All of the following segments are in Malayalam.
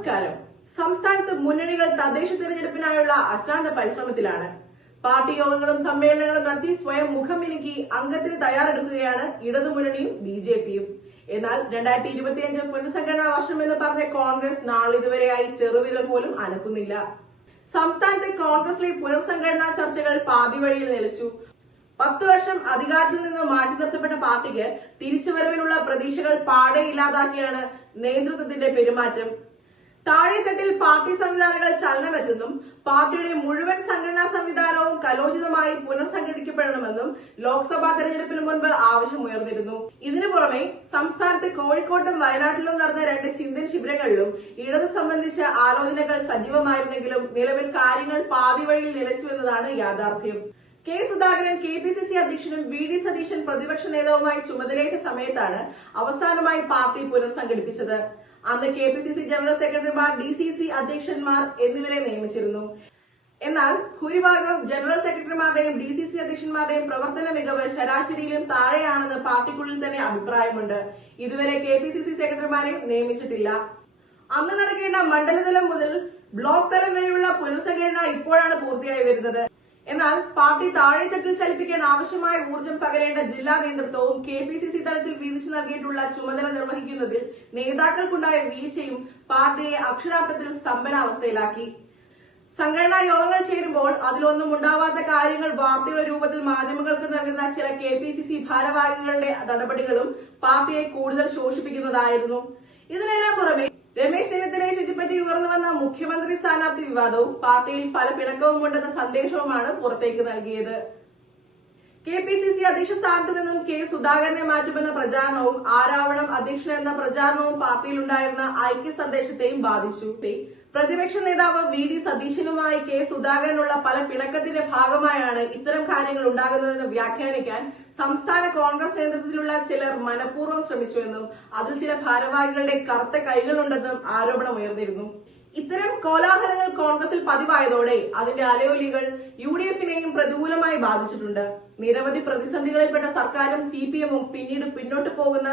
നമസ്കാരം. സംസ്ഥാനത്ത് മുന്നണികൾ തദ്ദേശ തെരഞ്ഞെടുപ്പിനായുള്ള അശ്രാന്ത പരിശ്രമത്തിലാണ്. പാർട്ടി യോഗങ്ങളും സമ്മേളനങ്ങളും നടത്തി സ്വയം മുഖമിനുക്കി അംഗത്തിന് തയ്യാറെടുക്കുകയാണ് ഇടതുമുന്നണിയും ബി.ജെ.പിയും. എന്നാൽ 2025 പുനഃസംഘടനാ വർഷമെന്ന് പറഞ്ഞ കോൺഗ്രസ് നാളിതുവരെയായി ചെറുവിരൽ പോലും അനക്കുന്നില്ല. സംസ്ഥാനത്തെ കോൺഗ്രസിലെ പുനഃസംഘടനാ ചർച്ചകൾ പാതിവഴിയിൽ നിലച്ചു. 10 വർഷം അധികാരത്തിൽ നിന്ന് മാറ്റി നിർത്തപ്പെട്ട പാർട്ടിക്ക് തിരിച്ചുവരവിനുള്ള പ്രതീക്ഷകൾ പാടെ ഇല്ലാതാക്കിയാണ് നേതൃത്വത്തിന്റെ പെരുമാറ്റം. താഴെത്തട്ടിൽ പാർട്ടി സംവിധാനങ്ങൾ ചലനമെത്തുന്നും പാർട്ടിയുടെ മുഴുവൻ സംഘടനാ സംവിധാനവും കലോചിതമായി പുനർസംഘടിക്കപ്പെടണമെന്നും ലോക്സഭാ തെരഞ്ഞെടുപ്പിന് മുൻപ് ആവശ്യമുയർന്നിരുന്നു. ഇതിനു പുറമെ സംസ്ഥാനത്ത് കോഴിക്കോട്ടും വയനാട്ടിലും നടന്ന 2 ചിന്തൻ ശിബിരങ്ങളിലും ഇടത് സംബന്ധിച്ച ആലോചനകൾ സജീവമായിരുന്നെങ്കിലും നിലവിൽ കാര്യങ്ങൾ പാതിവഴിയിൽ നിലച്ചുവെന്നതാണ് യാഥാർത്ഥ്യം. കെ സുധാകരൻ കെ.പി.സി.സി അധ്യക്ഷനും വി.ഡി. സതീശൻ പ്രതിപക്ഷ നേതാവുമായി ചുമതലയേറ്റ സമയത്താണ് അവസാനമായി പാർട്ടി പുനർസംഘടിപ്പിച്ചത്. അന്ന് കെ.പി.സി.സി ജനറൽ സെക്രട്ടറിമാർ, ഡി.സി.സി അധ്യക്ഷന്മാർ എന്നിവരെ നിയമിച്ചിരുന്നു. എന്നാൽ ഭൂരിഭാഗം ജനറൽ സെക്രട്ടറിമാരുടെയും ഡി.സി.സി അധ്യക്ഷന്മാരുടെയും പ്രവർത്തന മികവ് ശരാശരിയിലും താഴെയാണെന്ന് പാർട്ടിക്കുള്ളിൽ തന്നെ അഭിപ്രായമുണ്ട്. ഇതുവരെ കെ.പി.സി.സി സെക്രട്ടറിമാരെ നിയമിച്ചിട്ടില്ല. അന്ന് നടക്കേണ്ട മണ്ഡലതലം മുതൽ ബ്ലോക്ക് തലം വരെയുള്ള പുനഃസംഘടന ഇപ്പോഴാണ് പൂർത്തിയായി വരുന്നത്. എന്നാൽ പാർട്ടി താഴെത്തട്ടിൽ ചലിപ്പിക്കാൻ ആവശ്യമായ ഊർജ്ജം പകരേണ്ട ജില്ലാ നേതൃത്വവും കെ.പി.സി.സി തലത്തിൽ വീതിച്ചു നൽകിയിട്ടുള്ള ചുമതല നിർവഹിക്കുന്നതിൽ നേതാക്കൾക്കുണ്ടായ വീഴ്ചയും പാർട്ടിയെ അക്ഷരാർത്ഥത്തിൽ സ്തംഭനാവസ്ഥയിലാക്കി. സംഘടനാ യോഗങ്ങൾ ചേരുമ്പോൾ അതിലൊന്നും ഉണ്ടാവാത്ത കാര്യങ്ങൾ വാർത്തയുടെ രൂപത്തിൽ മാധ്യമങ്ങൾക്ക് നൽകുന്ന ചില കെ.പി.സി.സി ഭാരവാഹികളുടെ നടപടികളും പാർട്ടിയെ കൂടുതൽ ശോഷിപ്പിക്കുന്നതായിരുന്നു. ഇതിനെല്ലാം പുറമെ രമേശ് ചെന്നിത്തലയെ ചുറ്റിപ്പറ്റി ഉയർന്നുവന്ന മുഖ്യമന്ത്രി സ്ഥാനാർത്ഥി വിവാദവും പാർട്ടിയിൽ പല പിണക്കവുമുണ്ടെന്ന സന്ദേശവുമാണ് പുറത്തേക്ക് നൽകിയത്. കെ.പി.സി.സി അധ്യക്ഷ സ്ഥാനത്തു നിന്നും കെ സുധാകരനെ മാറ്റുമെന്ന പ്രചാരണവും ആരാവണം അധ്യക്ഷൻ എന്ന പ്രചാരണവും പാർട്ടിയിലുണ്ടായിരുന്ന ഐക്യ സന്ദേശത്തെയും ബാധിച്ചു. പ്രതിപക്ഷ നേതാവ് വി.ഡി. സതീശനുമായി കെ സുധാകരനുള്ള പല പിണക്കത്തിന്റെ ഭാഗമായാണ് ഇത്തരം കാര്യങ്ങൾ ഉണ്ടാകുന്നതെന്ന് വ്യാഖ്യാനിക്കാൻ സംസ്ഥാന കോൺഗ്രസ് നേതൃത്വത്തിലുള്ള ചിലർ മനഃപൂർവ്വം ശ്രമിച്ചുവെന്നും അതിൽ ചില ഭാരവാഹികളുടെ കറുത്ത കൈകളുണ്ടെന്നും ആരോപണം ഉയർന്നിരുന്നു. ഇത്തരം കോലാഹലങ്ങൾ കോൺഗ്രസിൽ പതിവായതോടെ അതിന്റെ അലയൊലികൾ യു.ഡി.എഫിനെയും പ്രതികൂലമായി ബാധിച്ചിട്ടുണ്ട്. നിരവധി പ്രതിസന്ധികളിൽപ്പെട്ട സർക്കാരും സി.പി.എമ്മും പിന്നീട് പിന്നോട്ട് പോകുന്ന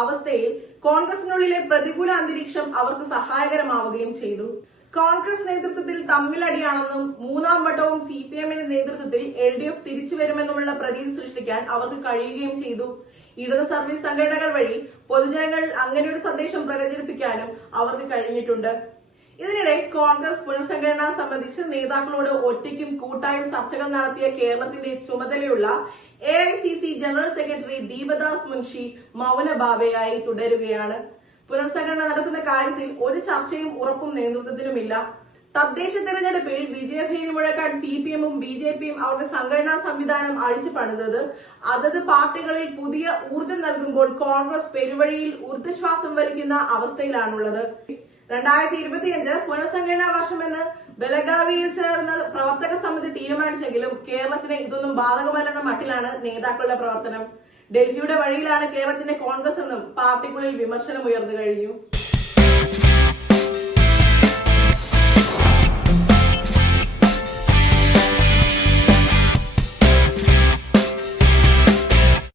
അവസ്ഥയിൽ കോൺഗ്രസിനുള്ളിലെ പ്രതികൂല അന്തരീക്ഷം അവർക്ക് സഹായകരമാവുകയും ചെയ്തു. കോൺഗ്രസ് നേതൃത്വത്തിൽ തമ്മിലടിയാണെന്നും 3ാം വട്ടവും സി.പി.എമ്മിന്റെ നേതൃത്വത്തിൽ എൽ.ഡി.എഫ് തിരിച്ചുവരുമെന്നുമുള്ള പ്രതീതി സൃഷ്ടിക്കാൻ അവർക്ക് കഴിയുകയും ചെയ്തു. ഇടത് സർവീസ് സംഘടനകൾ വഴി പൊതുജനങ്ങളിൽ അങ്ങനെയൊരു സന്ദേശം പ്രചരിപ്പിക്കാനും അവർക്ക് കഴിഞ്ഞിട്ടുണ്ട്. ഇതിനിടെ കോൺഗ്രസ് പുനഃസംഘടന സംബന്ധിച്ച് നേതാക്കളോട് ഒറ്റയ്ക്കും കൂട്ടായും ചർച്ചകൾ നടത്തിയ കേരളത്തിന്റെ ചുമതലയുള്ള AICC general secretary Deepadas Munshi മൗനഭാവയായി തുടരുകയാണ്. പുനഃസംഘടന നടക്കുന്ന കാര്യത്തിൽ ഒരു ചർച്ചയും ഉറപ്പും നേതൃത്വത്തിനുമില്ല. തദ്ദേശ തെരഞ്ഞെടുപ്പിൽ വിജയഭേരി മുഴക്കാൻ സി.പി.എമ്മും ബി.ജെ.പിയും അവരുടെ സംഘടനാ സംവിധാനം അഴിച്ചു പണിതത് അതത് പാർട്ടികളിൽ പുതിയ ഊർജ്ജം നൽകുമ്പോൾ കോൺഗ്രസ് പെരുവഴിയിൽ ഊർജ്ജശ്വാസം വലിക്കുന്ന അവസ്ഥയിലാണുള്ളത്. 2025 പുനഃസംഘടനാ വർഷമെന്ന് ബലഗാവിയിൽ ചേർന്ന പ്രവർത്തക സമിതി തീരുമാനിച്ചെങ്കിലും കേരളത്തിന് ഇതൊന്നും ബാധകമല്ലെന്ന മട്ടിലാണ് നേതാക്കളുടെ പ്രവർത്തനം. ഡൽഹിയുടെ വഴിയിലാണ് കേരളത്തിന്റെ കോൺഗ്രസ് എന്നും പാർട്ടിക്കുള്ളിൽ വിമർശനം ഉയർന്നു കഴിഞ്ഞു.